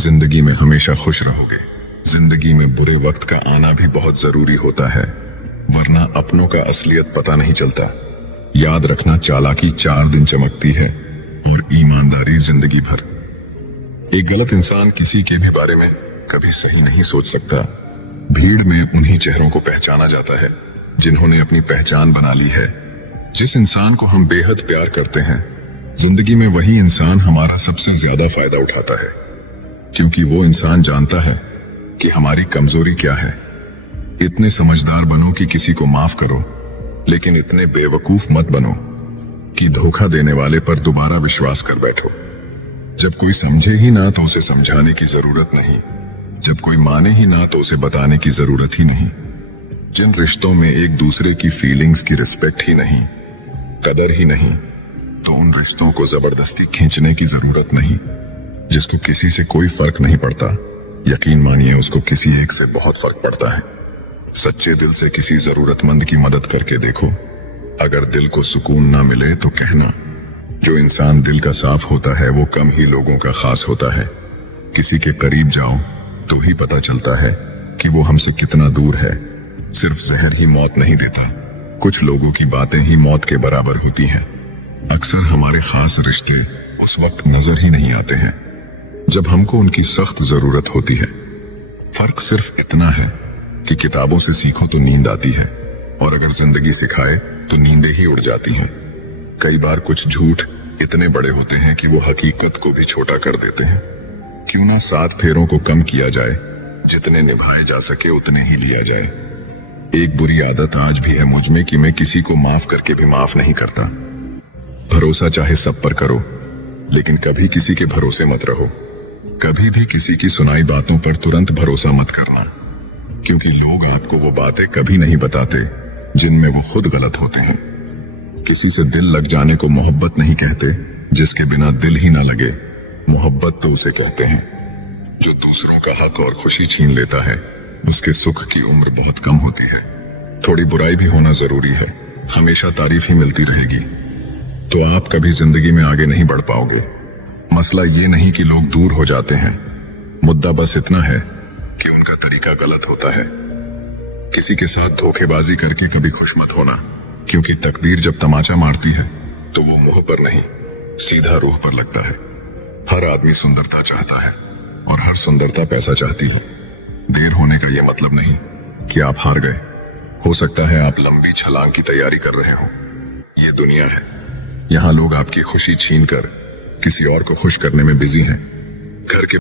जिंदगी में हमेशा खुश रहोगे। जिंदगी में बुरे वक्त का आना भी बहुत जरूरी होता है, वरना अपनों का असलियत पता नहीं चलता। याद रखना, चालाकी 4 दिन चमकती है और ईमानदारी जिंदगी भर। एक गलत इंसान किसी के भी बारे में कभी सही नहीं सोच सकता। भीड़ में उन्हीं चेहरों को पहचाना जाता है जिन्होंने अपनी पहचान बना ली है। जिस इंसान को हम बेहद प्यार करते हैं, जिंदगी में वही इंसान हमारा सबसे ज्यादा फायदा उठाता है, क्योंकि वो इंसान जानता है कि हमारी कमजोरी क्या है। इतने समझदार बनो कि किसी को माफ करो, लेकिन इतने बेवकूफ मत बनो कि धोखा देने वाले पर दोबारा विश्वास कर बैठो। जब कोई समझे ही ना तो उसे समझाने की जरूरत नहीं, जब कोई माने ही ना तो उसे बताने की जरूरत ही नहीं। जिन रिश्तों में एक दूसरे की फीलिंग्स की रिस्पेक्ट ही नहीं, कदर ही नहीं, तो उन रिश्तों को जबरदस्ती खींचने की जरूरत नहीं। जिसको किसी से कोई फर्क नहीं पड़ता, यकीन मानिए उसको किसी एक से बहुत फर्क पड़ता है। सच्चे दिल से किसी जरूरतमंद की मदद करके देखो। अगर दिल को सुकून ना मिले तो कहना। जो इंसान दिल का साफ होता है वो कम ही लोगों का खास होता है। किसी के करीब जाओ तो ही पता चलता है कि वो हमसे कितना दूर है। सिर्फ जहर ही मौत नहीं देता, कुछ लोगों की बातें ही मौत के बराबर होती हैं। अक्सर हमारे खास रिश्ते उस वक्त नजर ही नहीं आते हैं जब हमको उनकी सख्त जरूरत होती है। फर्क सिर्फ इतना है कि किताबों से सीखो तो नींद आती है, और अगर जिंदगी सिखाए तो नींदें ही उड़ जाती हैं। कई बार कुछ झूठ इतने बड़े होते हैं कि वो हकीकत को भी छोटा कर देते हैं। क्यों ना 7 फेरों को कम किया जाए, जितने निभाए जा सके उतने ही लिया जाए। एक बुरी आदत आज भी है मुझ में कि मैं किसी को माफ करके भी माफ नहीं करता। भरोसा चाहे सब पर करो, लेकिन कभी किसी के भरोसे मत रहो। कभी भी किसी की सुनाई बातों पर तुरंत भरोसा मत करना, क्योंकि लोग आपको वो बातें कभी नहीं बताते जिनमें वो खुद गलत होते हैं। किसी से दिल लग जाने को मोहब्बत नहीं कहते, जिसके बिना दिल ही ना लगे मोहब्बत तो उसे कहते हैं। जो दूसरों का हक और खुशी छीन लेता है, उसके सुख की उम्र बहुत कम होती है। थोड़ी बुराई भी होना जरूरी है, हमेशा तारीफ ही मिलती रहेगी तो आप कभी जिंदगी में आगे नहीं बढ़ पाओगे। मसला ये नहीं कि लोग दूर हो जाते हैं, मुद्दा बस इतना है कि उनका तरीका गलत होता है। किसी के साथ धोखेबाजी करके कभी खुश मत होना, क्योंकि तकदीर जब तमाचा मारती है तो वो मुंह पर नहीं, सीधा रूह पर लगता है। हर आदमी सुंदरता चाहता है और हर सुंदरता पैसा चाहती है। देर होने का यह मतलब नहीं कि आप हार गए। हो सकता है आप लंबी छलांग की तैयारी कर रहे हो। ये दुनिया है, यहाँ लोग आपकी खुशी छीनकर किसी और को खुश करने में बिजी हैं। घर के